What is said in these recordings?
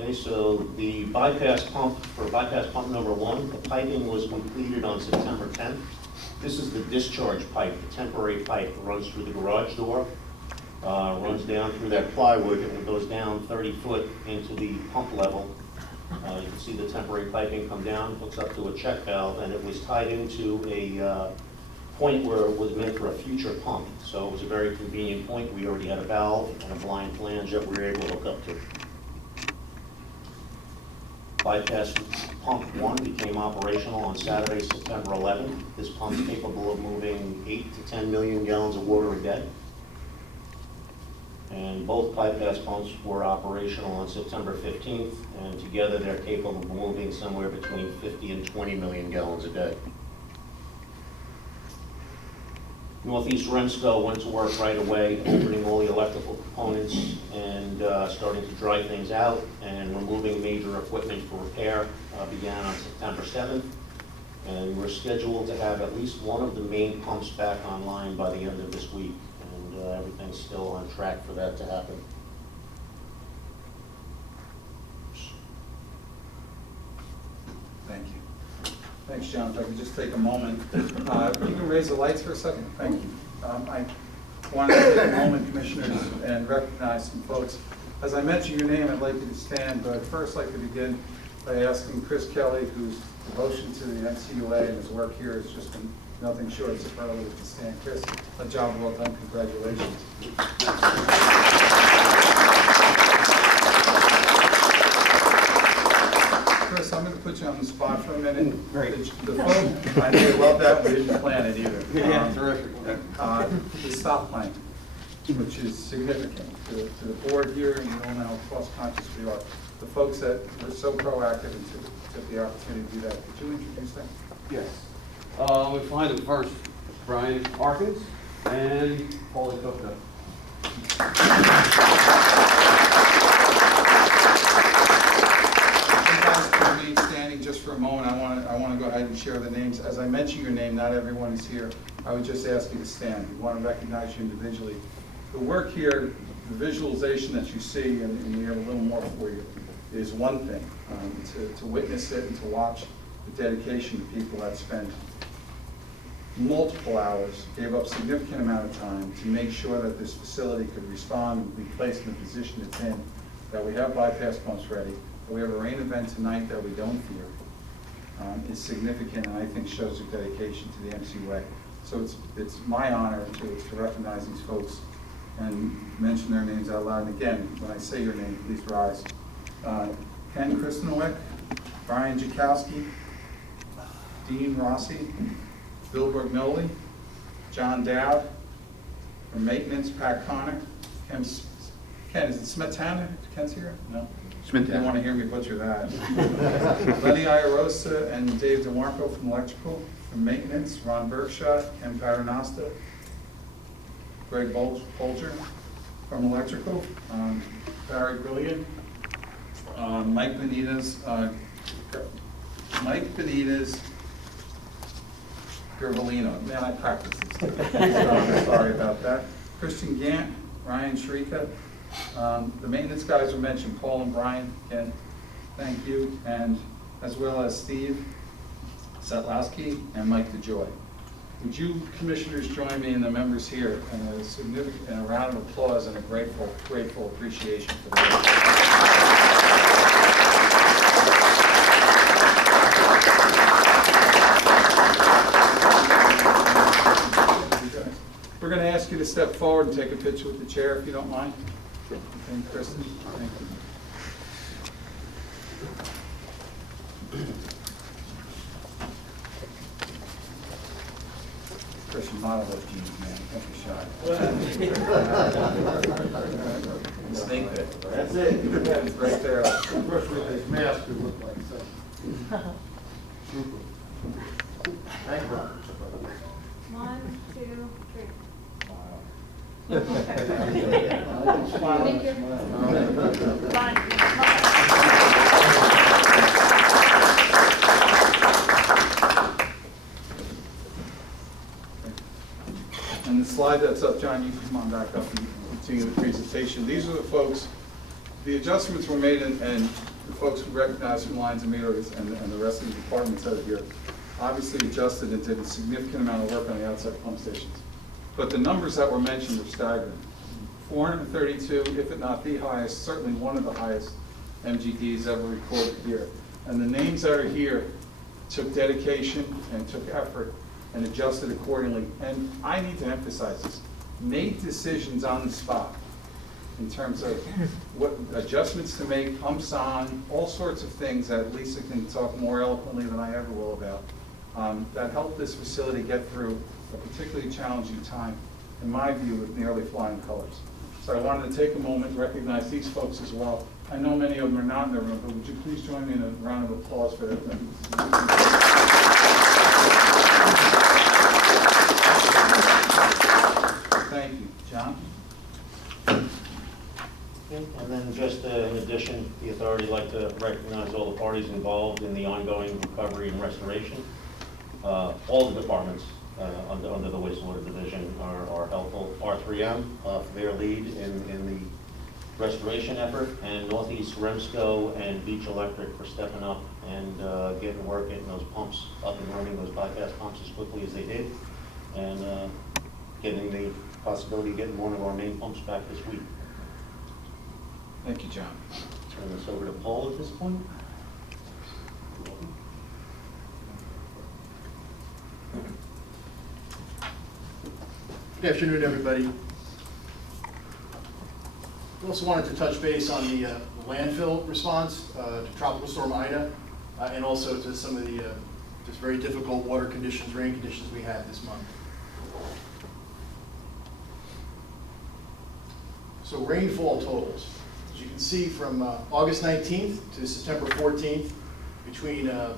Okay, so the bypass pump, for bypass pump number 1, the piping was completed on September 10th. This is the discharge pipe, the temporary pipe that runs through the garage door, runs down through that plywood, and it goes down 30 foot into the pump level. You can see the temporary piping come down, hooks up to a check valve, and it was tied into a point where it was meant for a future pump. So it was a very convenient point. We already had a valve and a blind flange that we were able to hook up to. Bypass pump 1 became operational on Saturday, September 11th. This pump is capable of moving 8 to 10 million gallons of water a day. And both bypass pumps were operational on September 15th, and together they're capable of moving somewhere between 50 and 20 million gallons a day. Northeast Remsco went to work right away, opening all the electrical components and starting to dry things out, and removing major equipment for repair began on September 7th. And we're scheduled to have at least one of the main pumps back online by the end of this week. Everything's still on track for that to happen. Thank you. Thanks, John. If I could just take a moment. You can raise the lights for a second. Thank you. I wanted to take a moment, Commissioners, and recognize some folks. As I mentioned your name, I'd like you to stand, but I'd first like to begin by asking Chris Kelly, whose devotion to the MCUA and his work here has just been nothing short of superlative, to stand. Chris, a job well done. Congratulations. Chris, I'm going to put you on the spot for a minute. Great. The folk, I know you love that, we didn't plan it either. Yeah, terrific. The stop plank, which is significant to the board here, and you all know how cost-conscious we are. The folks that were so proactive and took the opportunity to do that. Could you introduce them? Yes. We find them first, Brian Harkins and Paulie Cookta. You guys can remain standing just for a moment. I want to go ahead and share the names. As I mention your name, not everyone is here. I would just ask you to stand. We want to recognize you individually. The work here, the visualization that you see, and we have a little more for you, is one thing. To witness it and to watch the dedication of people that spent multiple hours, gave up significant amount of time to make sure that this facility could respond and be placed in the position it's in, that we have bypass pumps ready, that we have a rain event tonight that we don't fear, is significant, and I think shows your dedication to the MCUA. So it's my honor to recognize these folks and mention their names out loud. And again, when I say your name, please rise. Ken Kristenwick, Brian Jakowski, Dean Rossi, Bill Bergnoli, John Dowd, from maintenance, Pat Connor, Ken, is it Smetana? Ken's here? No? You didn't want to hear me butcher that. Lenny Iarosa and Dave DeMarco from electrical. From maintenance, Ron Bergshot, Ken Paternosta, Greg Bolger from electrical, Barry Brilliant, Mike Benitez, Gervolino. Man, I practiced this too. So I'm sorry about that. Christian Gant, Ryan Shrika. The maintenance guys were mentioned, Paul and Brian, again, thank you. And as well as Steve Setlowski and Mike DeJoy. Would you, Commissioners, join me and the members here in a significant and a round of applause and a grateful appreciation for the work. We're going to ask you to step forward and take a picture with the chair, if you don't mind. Thank you, Kristen. Thank you. Christian, model those jeans, man. Don't be shy. Snake bit. That's it. It's right there. First with his mask, it looked like such. Super. Thank you. 1, 2, 3. And the slide that's up, John, you can come on back up and continue the presentation. These are the folks, The adjustments were made, and the folks who recognize from lines and meters and the rest of the departments that are here obviously adjusted and did a significant amount of work on the outside pump stations. But the numbers that were mentioned are staggering. 432, if it not the highest, certainly one of the highest MGDs ever recorded here. And the names that are here took dedication and took effort and adjusted accordingly. And I need to emphasize this, made decisions on the spot in terms of what adjustments to make, pumps on, all sorts of things that Lisa can talk more eloquently than I ever will about, that helped this facility get through a particularly challenging time, in my view, with nearly flying colors. So I wanted to take a moment and recognize these folks as well. I know many of them are not in the room, but would you please join me in a round of applause for them? Thank you. John? And then just in addition, the authority would like to recognize all the parties involved in the ongoing recovery and restoration. All the departments under the wastewater division are helpful. R3M for their lead in the restoration effort, and Northeast Remsco and Beach Electric for stepping up and getting those pumps up and running, those bypass pumps as quickly as they did, and getting the possibility of getting one of our main pumps back this week. Thank you, John. Turn this over to Paul at this point. Good afternoon, everybody. We also wanted to touch base on the landfill response to Tropical Storm Ida, and also to some of the just very difficult water conditions, rain conditions we had this month. So rainfall totals. As you can see, from August 19th to September 14th, between the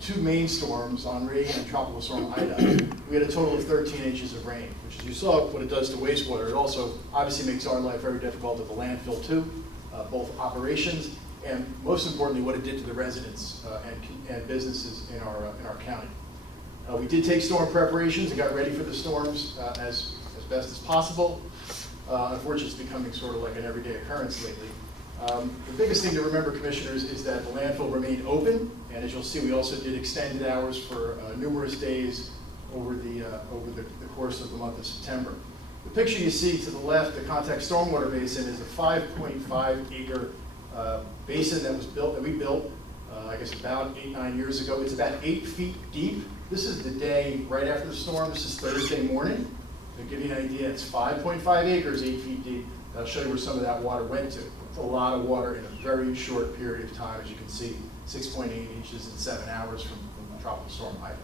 two main storms, Henri and Tropical Storm Ida, we had a total of 13 inches of rain, which, as you saw what it does to wastewater, it also obviously makes our life very difficult at the landfill too, both operations and most importantly what it did to the residents and businesses in our county. We did take storm preparations and got ready for the storms as best as possible. Unfortunately, it's becoming sort of like an everyday occurrence lately. The biggest thing to remember, commissioners, is that the landfill remained open, and as you'll see, we also did extended hours for numerous days over the course of the month of September. The picture you see to the left, the contact stormwater basin, is a 5.5 acre basin that we built, I guess about 8-9 years ago. It's about 8 feet deep. This is the day right after the storm. This is Thursday morning. To give you an idea, it's 5.5 acres, 8 feet deep. I'll show you where some of that water went to. It's a lot of water in a very short period of time, as you can see, 6.8 inches in 7 hours from the Tropical Storm Ida.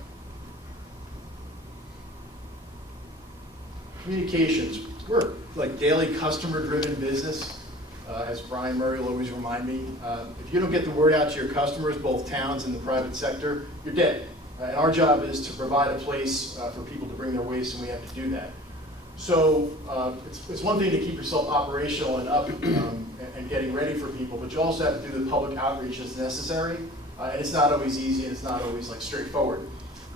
Communications. We're like daily customer-driven business, as Brian Murray will always remind me. If you don't get the word out to your customers, both towns and the private sector, you're dead. And our job is to provide a place for people to bring their waste, and we have to do that. So it's one thing to keep yourself operational and up and getting ready for people, but you also have to do the public outreach as necessary. And it's not always easy, and it's not always like straightforward.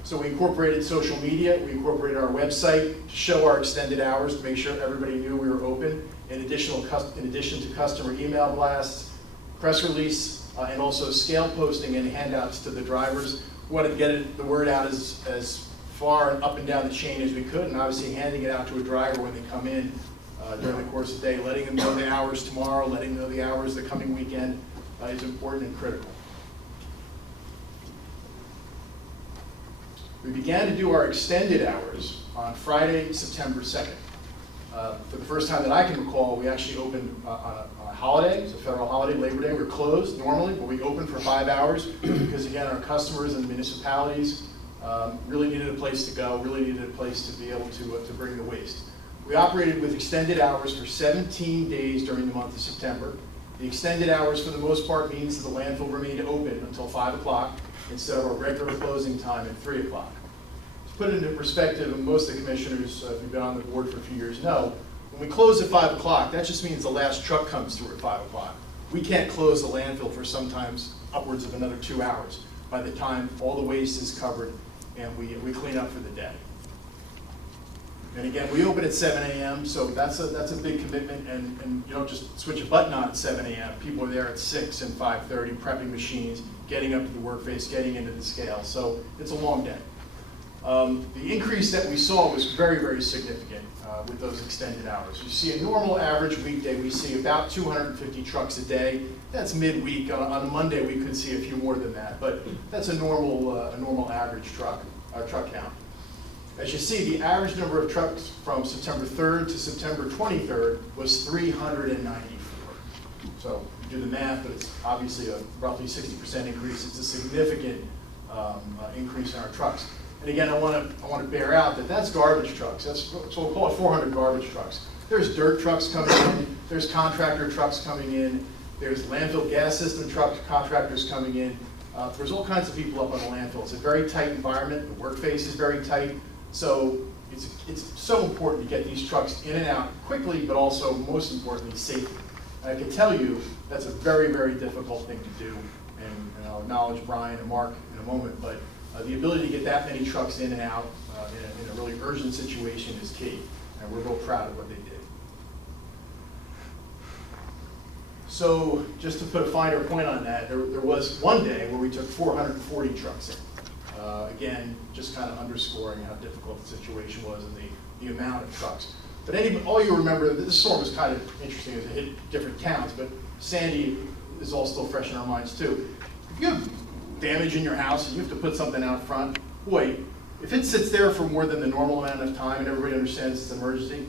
So we incorporated social media, we incorporated our website to show our extended hours to make sure everybody knew we were open, in addition to customer email blasts, press release, and also scale posting and handouts to the drivers. We wanted to get the word out as far and up and down the chain as we could, and obviously handing it out to a driver when they come in during the course of the day, letting them know the hours tomorrow, letting them know the hours the coming weekend is important and critical. We began to do our extended hours on Friday, September 2nd. For the first time that I can recall, we actually opened on a holiday. It's a federal holiday, Labor Day. We're closed normally, but we opened for 5 hours because, again, our customers and municipalities really needed a place to go, really needed a place to be able to bring the waste. We operated with extended hours for 17 days during the month of September. The extended hours, for the most part, means that the landfill remained open until 5 o'clock instead of our regular closing time at 3 o'clock. To put it into perspective, and most of the commissioners, if you've been on the board for a few years, know, when we close at 5 o'clock, that just means the last truck comes through at 5 o'clock. We can't close the landfill for sometimes upwards of another 2 hours by the time all the waste is covered and we clean up for the day. And again, we open at 7 a.m., so that's a big commitment, and you don't just switch a button on at 7 a.m. People are there at 6 and 5:30, prepping machines, getting up to the work face, getting into the scale, so it's a long day. The increase that we saw was very, very significant with those extended hours. You see a normal average weekday, we see about 250 trucks a day. That's midweek. On a Monday, we could see a few more than that, but that's a normal average truck count. As you see, the average number of trucks from September 3rd to September 23rd was 394. So you do the math, but it's obviously a roughly 60% increase. It's a significant increase in our trucks. And again, I want to bear out that that's garbage trucks. So we'll call it 400 garbage trucks. There's dirt trucks coming in. There's contractor trucks coming in. There's landfill gas system truck contractors coming in. There's all kinds of people up on the landfill. It's a very tight environment. The work face is very tight. So it's so important to get these trucks in and out quickly, but also, most importantly, safely. And I can tell you that's a very, very difficult thing to do. And I'll acknowledge Brian and Mark in a moment, but the ability to get that many trucks in and out in a really urgent situation is key. And we're real proud of what they did. So just to put a finer point on that, there was one day where we took 440 trucks in. Again, just kind of underscoring how difficult the situation was and the amount of trucks. But all you remember, this storm was kind of interesting as it hit different towns, but Sandy is all still fresh in our minds too. If you have damage in your house and you have to put something out front, boy, if it sits there for more than the normal amount of time and everybody understands it's an emergency,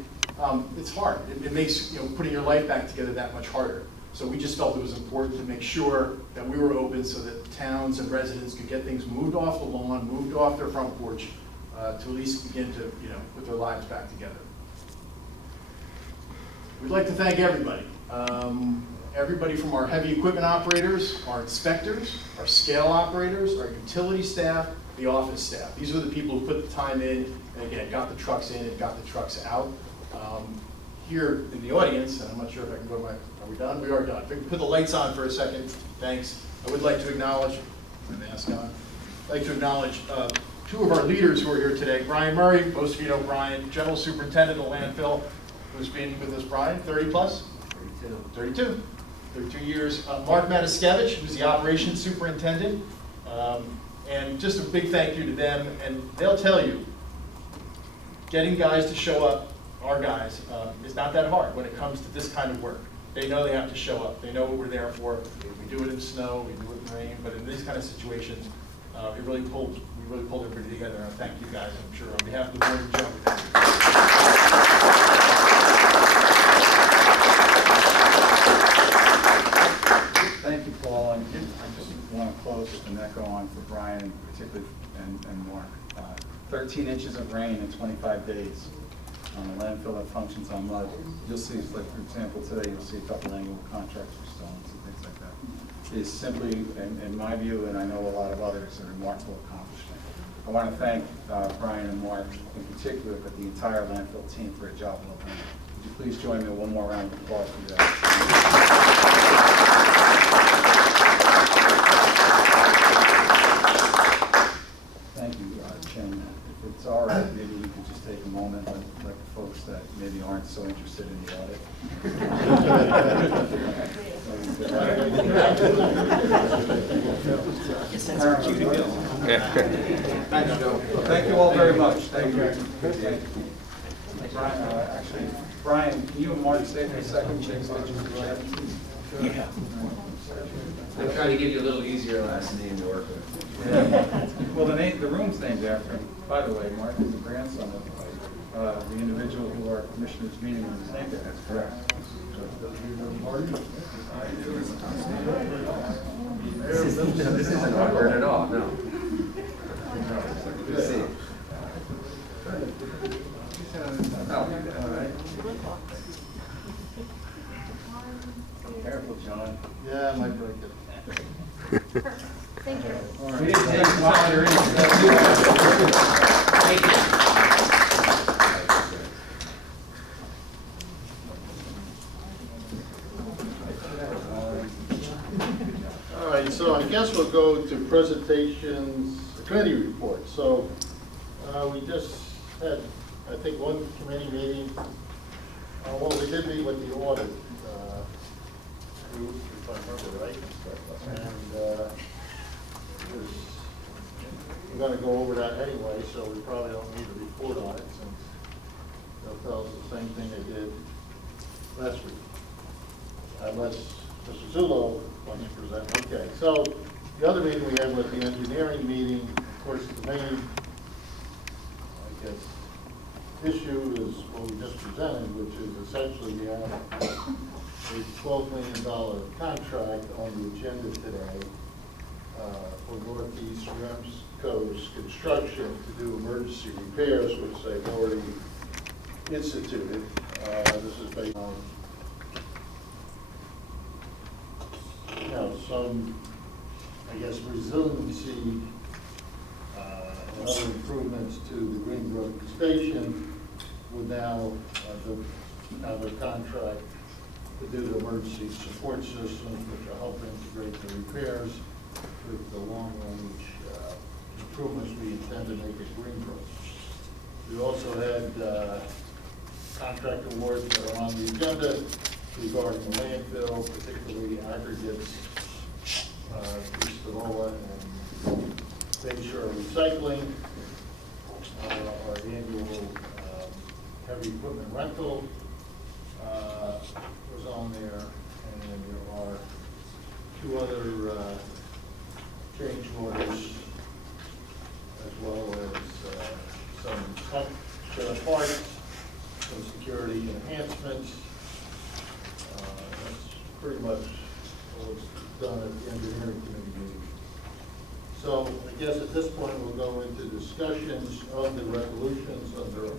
it's hard. It makes putting your life back together that much harder. So we just felt it was important to make sure that we were open so that towns and residents could get things moved off the lawn, moved off their front porch, to at least begin to put their lives back together. We'd like to thank everybody. Everybody from our heavy equipment operators, our inspectors, our scale operators, our utility staff, the office staff. These are the people who put the time in and again got the trucks in and got the trucks out. Here in the audience, and I'm not sure if I can go to are we done? We are done. If we can put the lights on for a second, thanks. I would like to acknowledge, my mask on, I'd like to acknowledge two of our leaders who are here today. Brian Murray, most of you know Brian, General Superintendent of Landfill, who's been with us, Brian, 30 plus? 32 years. Mark Mataskevich, who's the Operations Superintendent. And just a big thank you to them, and they'll tell you, getting guys to show up, our guys, is not that hard when it comes to this kind of work. They know they have to show up. They know what we're there for. We do it in snow, we do it in rain, but in these kind of situations, we really pulled everybody together. And I thank you guys, I'm sure, on behalf of the board and Joe. Thank you, Paul. And I just want to close and echo on for Brian, particularly, and Mark. 13 inches of rain in 25 days on a landfill that functions on mud. You'll see, like for example, today you'll see a couple annual contracts for stones and things like that. It's simply, in my view, and I know a lot of others, a remarkable accomplishment. I want to thank Brian and Mark in particular, but the entire landfill team for a job well done. Would you please join me in one more round of applause for that? Thank you, Chairman. If it's all right, maybe we could just take a moment, like the folks that maybe aren't so interested in the audit. Thank you all very much. Thank you. Actually, Brian, can you and Mark stay for a second? Yeah. I'm trying to give you a little easier last name to work with. Yeah. Well, the room's named after him. By the way, Mark is the grandson of the individual who our commissioners meeting was named after. That's correct. This isn't awkward at all, no. Good to see you. Careful, John. Yeah, I might break it. Thank you. All right. Thank you. All right, so I guess we'll go to presentations, committee reports. So we just had I think one committee meeting, well, we did meet with the audit group, if I remember right. And we're gonna go over that anyway, so we probably don't need a report on it, since they'll tell us the same thing they did last week. Unless Mr. Zullo wants to present. Okay, so the other meeting we had was the engineering meeting. Of course, the main, I guess, issue is what we just presented, which is essentially we have a $12 million contract on the agenda today for Northeast Remco's construction to do emergency repairs, which they've already instituted. This is based on some, I guess, resiliency and other improvements to the Greenbrook station with now have a contract to do the emergency support systems, which will help integrate the repairs with the long-range improvements we intend to make at Greenbrook. We also had contract awards that are on the agenda regarding the landfill, particularly aggregates, Pistola and Bayshore Recycling, our annual heavy equipment rental was on there, and there are two other change orders, as well as some pump parts, some security enhancements. That's pretty much what was done at the engineering committee meeting. So I guess at this point we'll go into discussions of the resolutions under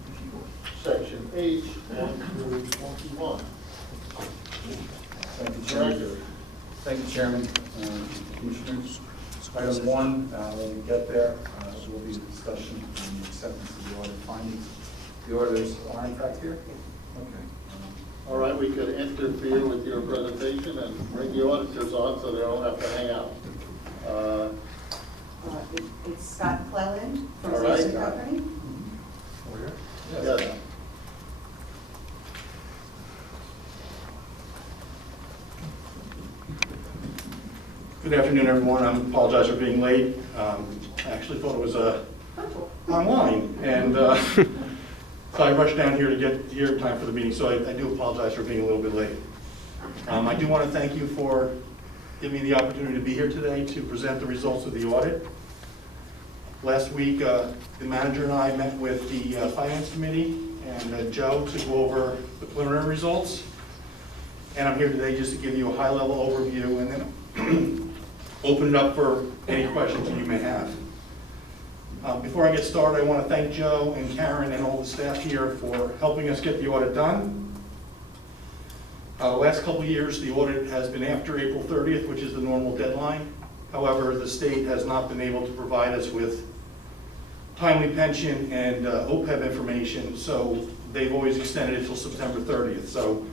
section H, 1 through 21. Thank you, Chairman. Thank you, Chairman, Commissioners. Item 1, when we get there, will be the discussion on the acceptance of the audit findings. The auditors are in fact here? Okay. All right, we could interfere with your presentation and bring the auditors on so they don't have to hang out. It's Scott Clellan from All right. Jason Company. Yes. Good afternoon, everyone. I apologize for being late. I actually thought it was online, and so I rushed down here to get here in time for the meeting, so I do apologize for being a little bit late. I do want to thank you for giving me the opportunity to be here today to present the results of the audit. Last week, the manager and I met with the Finance Committee and Joe to go over the preliminary results. And I'm here today just to give you a high-level overview and then open it up for any questions that you may have. Before I get started, I want to thank Joe and Karen and all the staff here for helping us get the audit done. The last couple of years, the audit has been after April 30th, which is the normal deadline. However, the state has not been able to provide us with timely pension and OPEB information, so they've always extended it until September 30th. So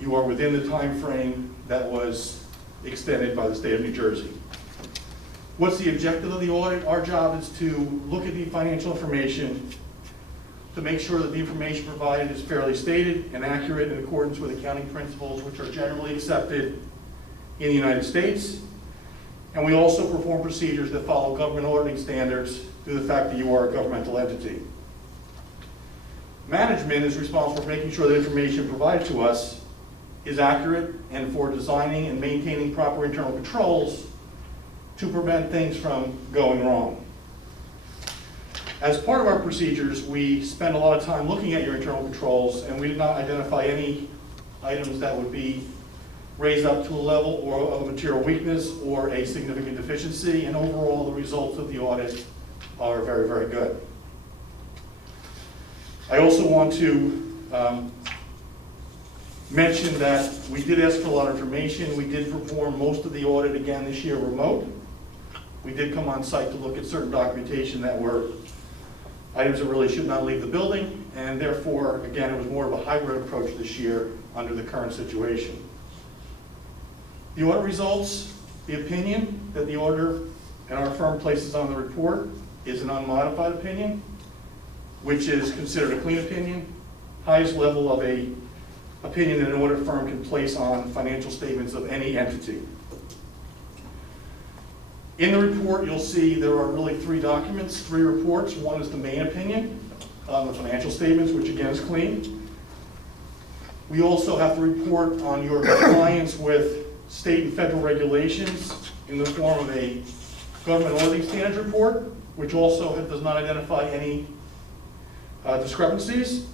you are within the time frame that was extended by the state of New Jersey. What's the objective of the audit? Our job is to look at the financial information to make sure that the information provided is fairly stated and accurate in accordance with accounting principles which are generally accepted in the United States. And we also perform procedures that follow government auditing standards due to the fact that you are a governmental entity. Management is responsible for making sure that information provided to us is accurate and for designing and maintaining proper internal controls to prevent things from going wrong. As part of our procedures, we spend a lot of time looking at your internal controls, and we did not identify any items that would be raised up to a level or of a material weakness or a significant deficiency, and overall the results of the audit are very, very good. I also want to mention that we did ask for a lot of information. We did perform most of the audit again this year remote. We did come on site to look at certain documentation that were items that really should not leave the building, and therefore, again, it was more of a hybrid approach this year under the current situation. The audit results, the opinion that the auditor and our firm places on the report is an unmodified opinion. which is considered a clean opinion, highest level of a opinion that an audit firm can place on financial statements of any entity. In the report, you'll see there are really three documents, three reports. One is the main opinion on the financial statements, which again is clean. We also have to report on your compliance with state and federal regulations in the form of a government auditing standards report, which also does not identify any discrepancies.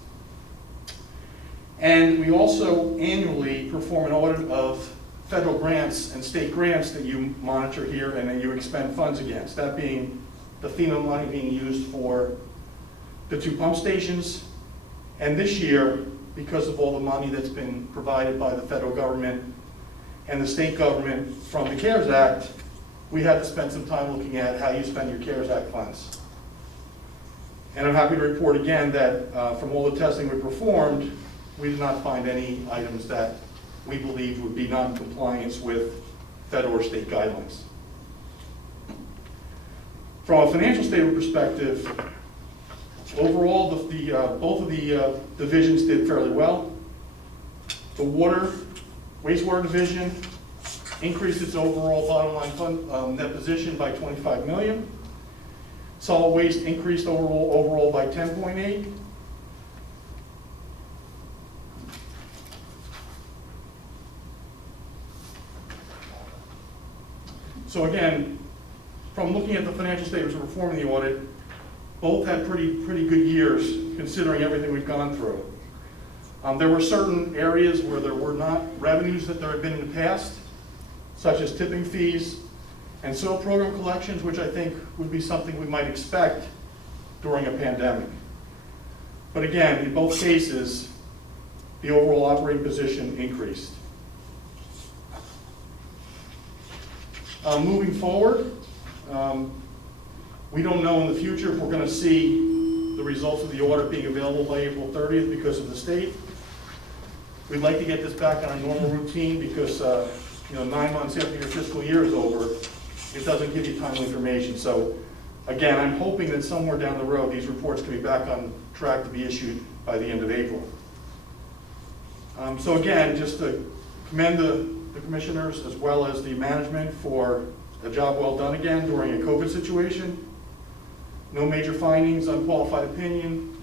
And we also annually perform an audit of federal grants and state grants that you monitor here and that you expend funds against. That being the FEMA money being used for the 2 pump stations. And this year, because of all the money that's been provided by the federal government and the state government from the CARES Act, we had to spend some time looking at how you spend your CARES Act funds. And I'm happy to report again that from all the testing we performed, we did not find any items that we believe would be non-compliance with federal or state guidelines. From a financial statement perspective, overall, both of the divisions did fairly well. The wastewater division increased its overall bottom line fund net position by $25 million. Solid waste increased overall by 10.8. So again, from looking at the financial statements and performing the audit, both had pretty good years considering everything we've gone through. There were certain areas where there were not revenues that there had been in the past, such as tipping fees and soil program collections, which I think would be something we might expect during a pandemic. But again, in both cases, the overall operating position increased. Moving forward, we don't know in the future if we're going to see the results of the audit being available by April 30th because of the state. We'd like to get this back on a normal routine because 9 months after your fiscal year is over, it doesn't give you timely information. So again, I'm hoping that somewhere down the road, these reports can be back on track to be issued by the end of April. So again, just to commend the commissioners as well as the management for a job well done again during a COVID situation. No major findings, unqualified opinion,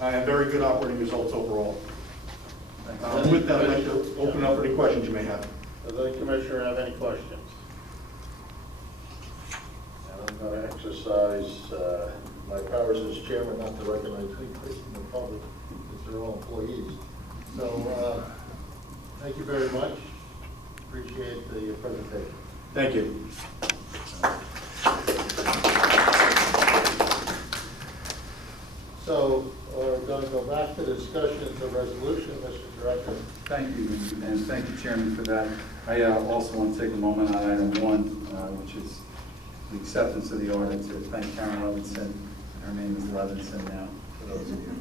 and very good operating results overall. With that, I'd like to open up any questions you may have. Does any commissioner have any questions? And I'm going to exercise my powers as chairman not to recognize anybody in the public, because they're all employees. So, thank you very much. Appreciate the presentation. Thank you. So, we're going to go back to the discussion of the resolution, Mr. Director. Thank you, and thank you, Chairman, for that. I also want to take a moment on item 1, which is the acceptance of the audit, to thank Karen Levinson. Her name is Levinson now, for those of you.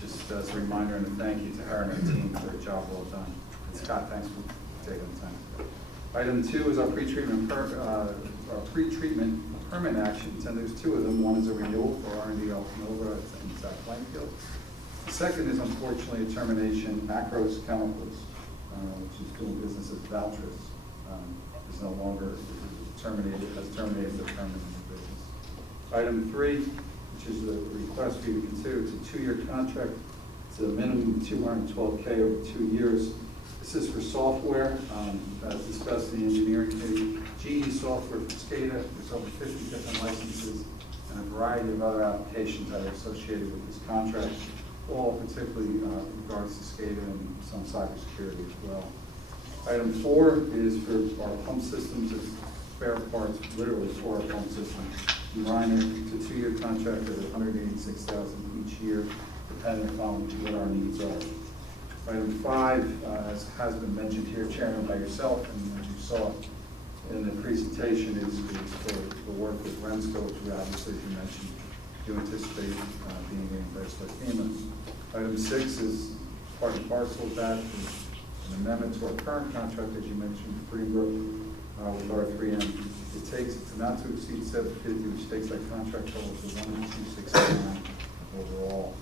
Just as a reminder and a thank you to her and her team for a job well done. And Scott, thanks for taking the time. Item 2 is our pre-treatment permit actions, and there's 2 of them. One is a renewal for R&D Alphanova and South Plainfield. The second is unfortunately a termination. Macros Chemicals, which is doing business as Valtris, is no longer terminated, has terminated the permanent business. Item 3, which is the request for you to consider, it's a 2-year contract. It's a minimum of $212K over 2 years. This is for software, as discussed in the engineering committee. GE software for SCADA, there's over 50 different licenses and a variety of other applications that are associated with this contract, all particularly in regards to SCADA and some cybersecurity as well. Item 4 is for our pump systems, it's spare parts, literally for our pump system. Ryan, it's a 2-year contract at $186,000 each year, depending upon what our needs are. Item 5, as has been mentioned here, Chairman, by yourself, and as you saw in the presentation, is for the work with Rensco, which we obviously, as you mentioned, do anticipate being reimbursed by FEMA. Item 6 is part and parcel of that, an amendment to our current contract, as you mentioned, Greenbrook, with R3M It's a not to exceed 750, which takes that contract total to 1,269 overall.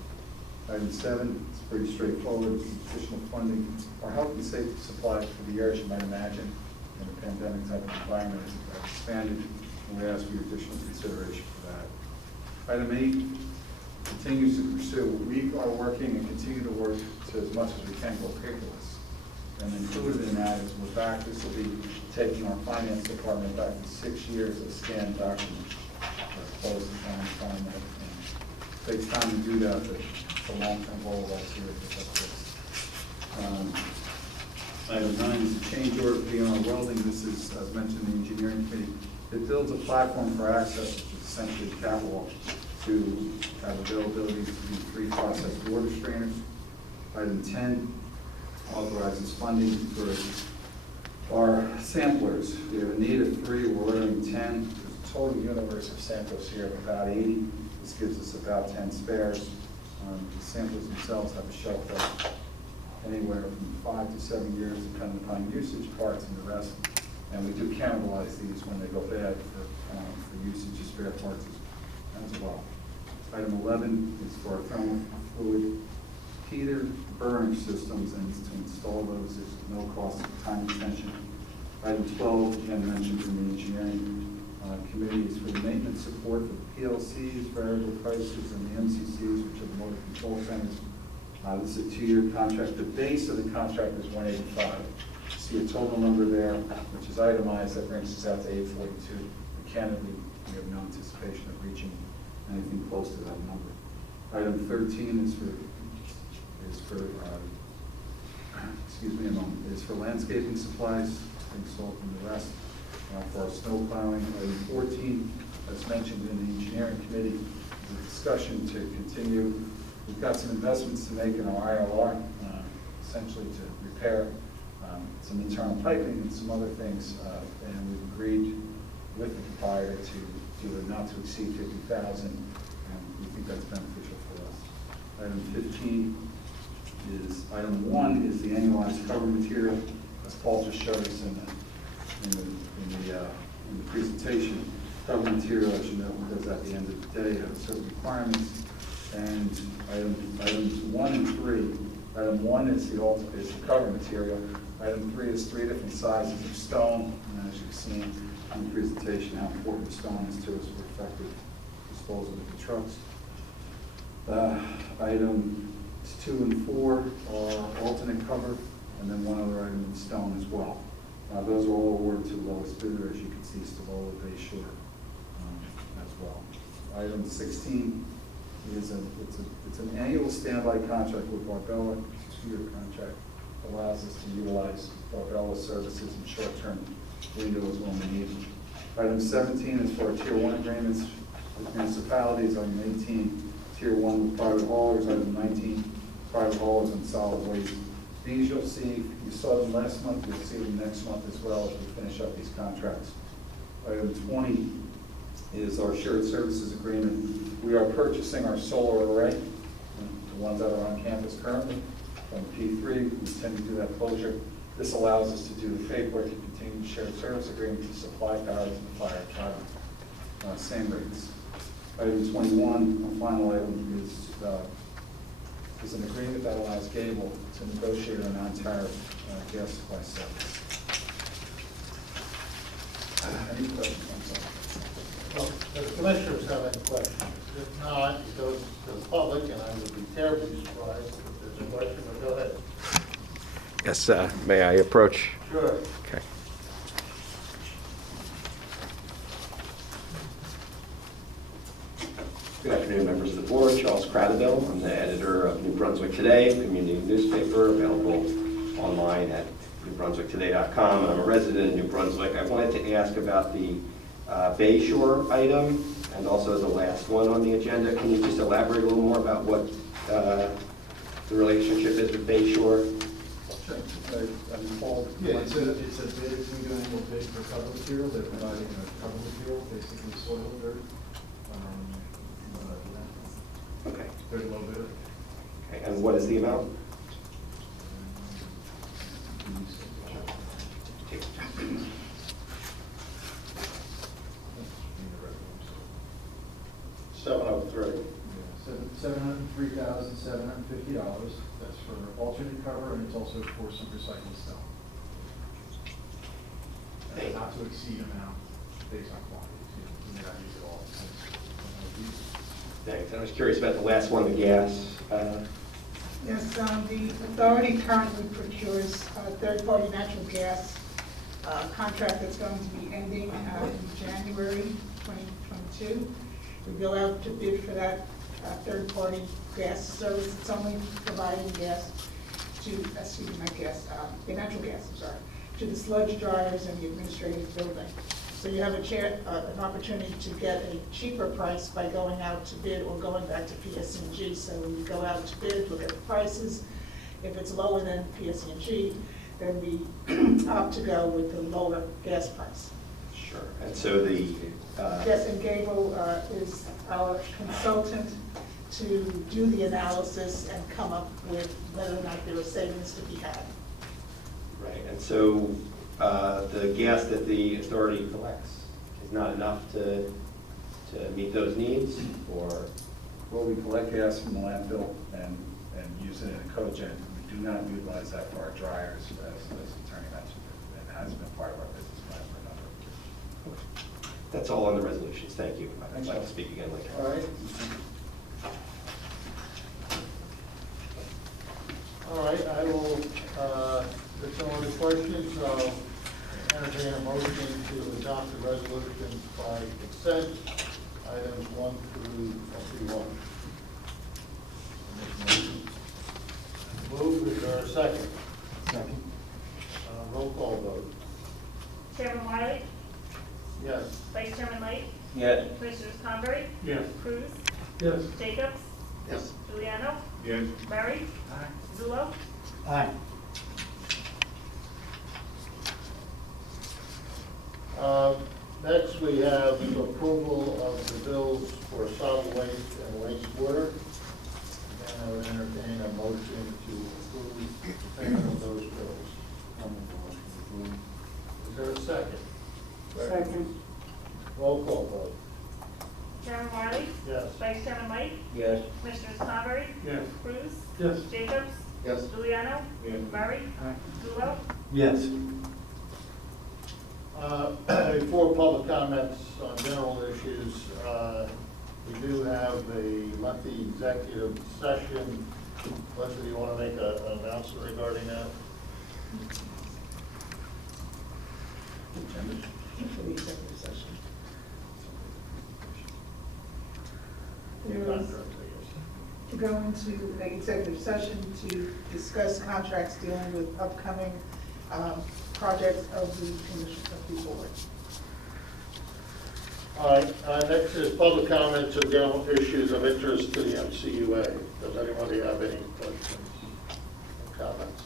Item 7, it's pretty straightforward, additional funding. Our health and safety supplies for the year, as you might imagine, in a pandemic type of environment, has expanded, and we ask for your additional consideration for that. Item 8 continues to pursue. We are working and continue to work to, as much as we can, go paperless. And included in that is we're back, this will be taking our finance department back to 6 years of scanned documents. We're close to trying to find that. And it takes time to do that, but it's a long-term goal of us here to get this. Item 9 is a change order for beyond welding. This is, as mentioned in the engineering committee, it builds a platform for access, which is essentially a catwalk, to have availability to do 3 process water strainers. Item 10 authorizes funding for our samplers. We have a need of 3, we're ordering 10. There's a total universe of samplers here of about 80. This gives us about 10 spares. The samplers themselves have a shelf life anywhere from 5 to 7 years, depending upon usage, parts, and the rest. And we do cannibalize these when they go bad for usage of spare parts as well. Item 11 is for our thermal fluid heater burner systems, and to install those is no cost, time extension. Item 12, again mentioned in the engineering committee, is for the maintenance support for the PLCs, variable prices, and the MCCs, which are the motor control centers. This is a 2-year contract. The base of the contract is $185. You see a total number there, which is itemized. That brings us out to $842. Mechanically, we have no anticipation of reaching anything close to that number. Item 13 is for landscaping supplies, things sold from the rest. For our snow plowing. Item 14, as mentioned in the engineering committee, is a discussion to continue. We've got some investments to make in our ILR, essentially to repair some internal piping and some other things, and we've agreed with the proprietor to do a not to exceed $50,000, and we think that's beneficial for us. Item 15 is, item 1 is the annualized cover material, as Paul just showed us in the presentation. Cover material, as you know, goes at the end of the day, has certain requirements. And items 1 and 3. Item 1 is the cover material. Item 3 is 3 different sizes of stone. And as you've seen in the presentation, how important stone is to us for effective disposal of the trucks. Items 2 and 4 are alternate cover, and then one other item in stone as well. Those are all awarded to the lowest bidder, as you can see, Stavola Bay Shore as well. Item 16 is it's an annual standby contract with Barbella. It's a 2-year contract. Allows us to utilize Barbella services in short-term windows when we need them. Item 17 is for our Tier 1 agreements with municipalities. Item 18, Tier 1 with private haulers. Item 19, private haulers and solid waste. These you'll see, you saw them last month, you'll see them next month as well as we finish up these contracts. Item 20 is our shared services agreement. We are purchasing our solar array, the ones that are on campus currently, from P3. We intend to do that closure. This allows us to do the paperwork and continue the shared service agreement to supply power to the fire department. Same rates. Item 21, our final item, is an agreement that allows Gable to negotiate a non-tariff gas supply service. Any questions? I'm sorry. Well, if the commissioners have any questions, if not, it goes to the public, and I would be terribly surprised if there's a question, but go ahead. Yes, may I approach? Sure. Okay. Good afternoon, members of the board. Charles Cradaville. I'm the editor of New Brunswick Today, a community newspaper available online at newbrunswicktoday.com. I'm a resident of New Brunswick. I wanted to ask about the Bay Shore item and also the last one on the agenda. Can you just elaborate a little more about what the relationship is with Bay Shore? Yeah, it's a bid, it's an annual bid for cover material. They're providing a cover material, basically soil dirt. Okay. Very low bidder. Okay. And what is the amount? $2,750. That's for alternate cover, and it's also for some recycled stuff. Not to exceed amount based on quantities. You may not use it all. Thanks. I was curious about the last one, the gas. Yes, the authority currently procures third-party natural gas contract that's going to be ending in January 2022. We go out to bid for that third-party gas service. It's only providing gas to, excuse me, not gas, natural gas, I'm sorry, to the sludge dryers and the administrative building. So you have an opportunity to get a cheaper price by going out to bid or going back to PSE&G. So when you go out to bid, look at the prices. If it's lower than PSE&G, then we opt to go with the lower gas price. Sure. And so the... Yes, and Gable is our consultant to do the analysis and come up with whether or not there are savings to be had. Right, and so the gas that the authority collects is not enough to meet those needs, or? Well, we collect gas from the landfill and use it in a cogen. We do not utilize that for our dryers, as the attorney mentioned. It has been part of our business plan for a number of years. That's all on the resolutions, thank you. I'd like to speak again later. All right. All right, I will, if no other questions, I'll entertain a motion to adopt the resolutions by consent, items 1 through 21. Move, is there a second? Second. Roll call vote. Chairman Wiley, Yes. Vice Chairman Light, Yes. Commissioners Convery, Yes. Cruz, Yes. Jacobs, Yes. Juliano, Yes. Murray, Zullo, Aye. Next, we have approval of the bills for solid waste and wastewater. And I would entertain a motion to approve payment of those bills. Is there a second? Second. Roll call vote. Chairman Wiley, Yes. Vice Chairman Light, Yes. Commissioners Convery, Yes. Cruz, Yes. Jacobs, Yes. Juliano, Yes. Murray, Aye. Zullo, Yes. Before public comments on general issues, we do have a monthly executive session. Leslie, do you want to make an announcement regarding that? For the executive session. Your There is contract, I to go into the executive session to discuss contracts dealing with upcoming projects of the commission, of the board. All right, next is public comments of general issues of interest to the MCUA. Does anybody have any questions or comments?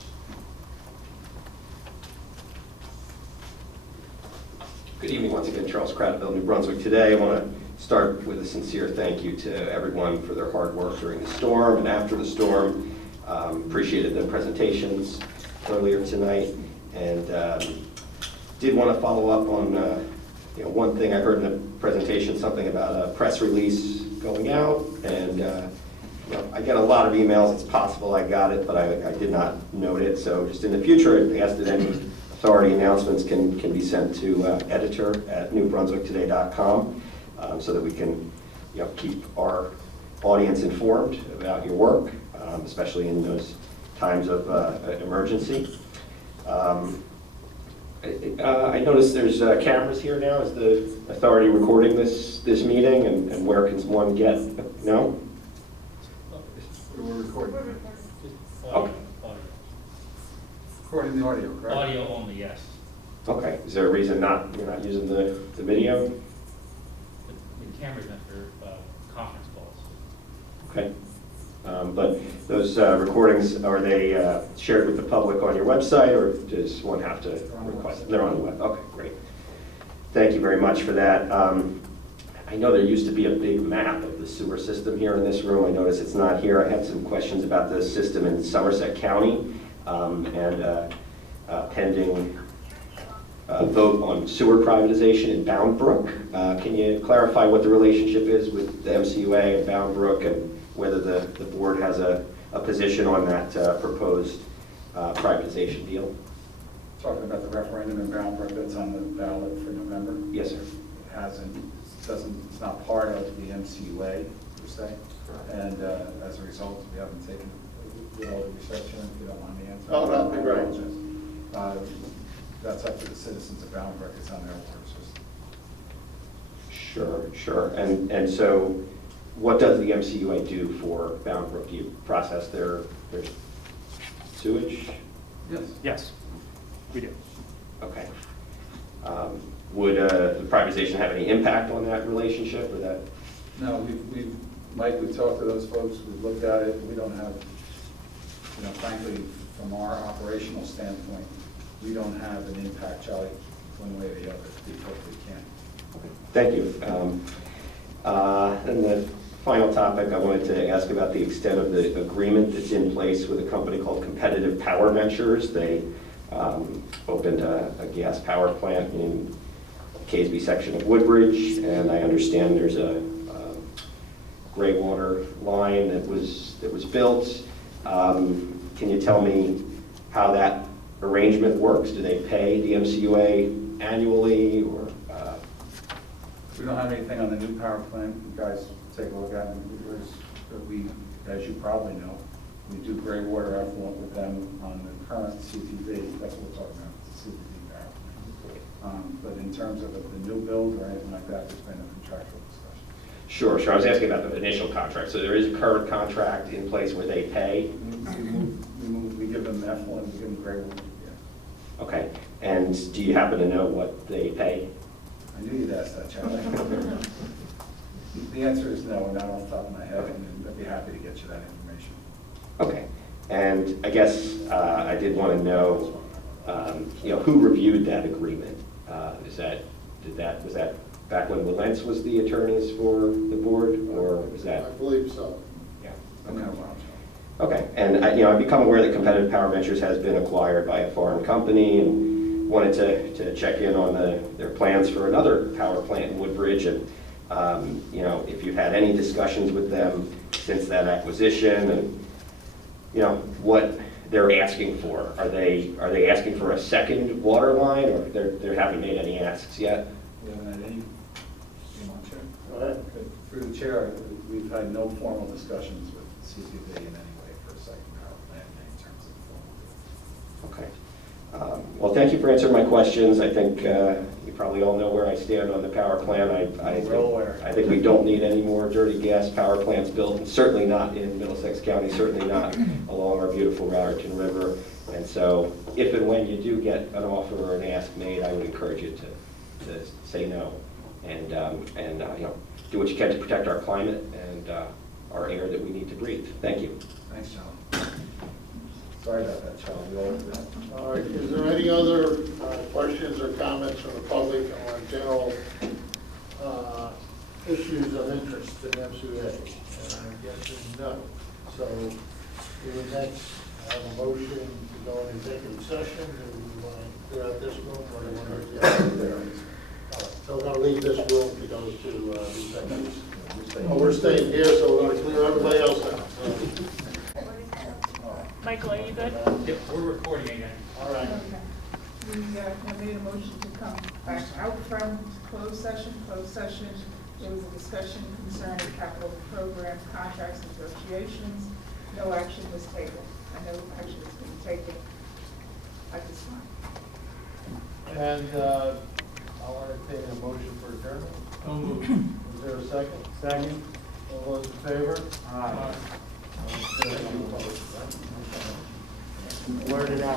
Good evening once again, Charles Cradaville, New Brunswick. Today I want to start with a sincere thank you to everyone for their hard work during the storm and after the storm. Appreciated the presentations earlier tonight, and did want to follow up on one thing I heard in the presentation, something about a press release going out, and I get a lot of emails. It's possible I got it, but I did not note it. So just in the future, I ask that any authority announcements can be sent to editor@newbrunswicktoday.com so that we can keep our audience informed about your work, especially in those times of emergency. I noticed there's cameras here now. Is the authority recording this meeting, and where can one get? No? We're recording. Okay. Recording the audio, correct? Audio only, yes. Okay. Is there a reason you're not using the video? The camera's meant for conference calls. Okay. But those recordings, are they shared with the public on your website, or does one have to request them? They're on the web. Okay, great. Thank you very much for that. I know there used to be a big map of the sewer system here in this room. I notice it's not here. I had some questions about the system in Somerset County and pending vote on sewer privatization in Bound Brook. Can you clarify what the relationship is with the MCUA and Bound Brook, and whether the board has a position on that proposed privatization deal. Talking about the referendum in Boundbrook that's on the ballot for November. Yes, sir. It hasn't, it's not part of the MCUA per se. And as a result, we haven't taken the reception, if you don't mind me answering. Oh, that'd be great. That's up to the citizens of Boundbrook, it's on their water system. Sure. And so what does the MCUA do for Boundbrook? Do you process their sewage? Yes. Yes, we do. Okay. Would the privatization have any impact on that relationship, or that? No, Mike, we've talked to those folks, we've looked at it, we don't have, frankly, from our operational standpoint, we don't have an impact, Charlie, one way or the other, because we can't. Thank you. And the final topic, I wanted to ask about the extent of the agreement that's in place with a company called Competitive Power Ventures. They opened a gas power plant in Casby section of Woodbridge, and I understand there's a gray water line that was built. Can you tell me how that arrangement works? Do they pay the MCUA annually, or? We don't have anything on the new power plant. You guys take a look at it. We, as you probably know, we do gray water effluent with them on the current CPV. That's what we're talking about, the CPV power plant. But in terms of the new build or anything like that, there's been a contractual discussion. Sure. I was asking about the initial contract. So there is a current contract in place where they pay? We give them effluent, we give them gray water, yeah. Okay. And do you happen to know what they pay? I knew you'd ask that, Charlie. The answer is no, not off the top of my head, and I'd be happy to get you that information. Okay. And I guess I did want to know, who reviewed that agreement? Was that back when Wilentz was the attorneys for the board, or was that? I believe so. Yeah. Okay. Wow. Okay. And I've become aware that Competitive Power Ventures has been acquired by a foreign company, and wanted to check in on their plans for another power plant in Woodbridge, and if you've had any discussions with them since that acquisition, and what they're asking for. Are they asking for a second water line, or they haven't made any asks yet? We haven't had any, Chair? Go ahead. Through the chair, we've had no formal discussions with CPV in any way for a second power plant in terms of formal. Okay. Well, thank you for answering my questions. I think you probably all know where I stand on the power plant. I think we don't need any more dirty gas power plants built, and certainly not in Middlesex County, certainly not along our beautiful Raritan River. And so if and when you do get an offer or an ask made, I would encourage you to say no and do what you can to protect our climate and our air that we need to breathe. Thank you. Thanks, Charlie. Sorry about that, Charlie. We all do that. All right, is there any other questions or comments from the public on general issues of interest in MCA? And I'm guessing no. So we would next have a motion to go into executive session. Do we want to clear out this room, or do we want to go there? All right, so we're going to leave this room to go to the executive. Oh, we're staying here, so we're going to clear everybody else out. Michael, are you good? Yep, we're recording again. All right. We have made a motion to come back out from closed session. Closed session, there was a discussion concerning capital program contracts and negotiations. No action was taken, and no action has been taken at this time. And I'll entertain a motion for adjournment. Is there a second? Second. All those in favor? Aye. Learn it out.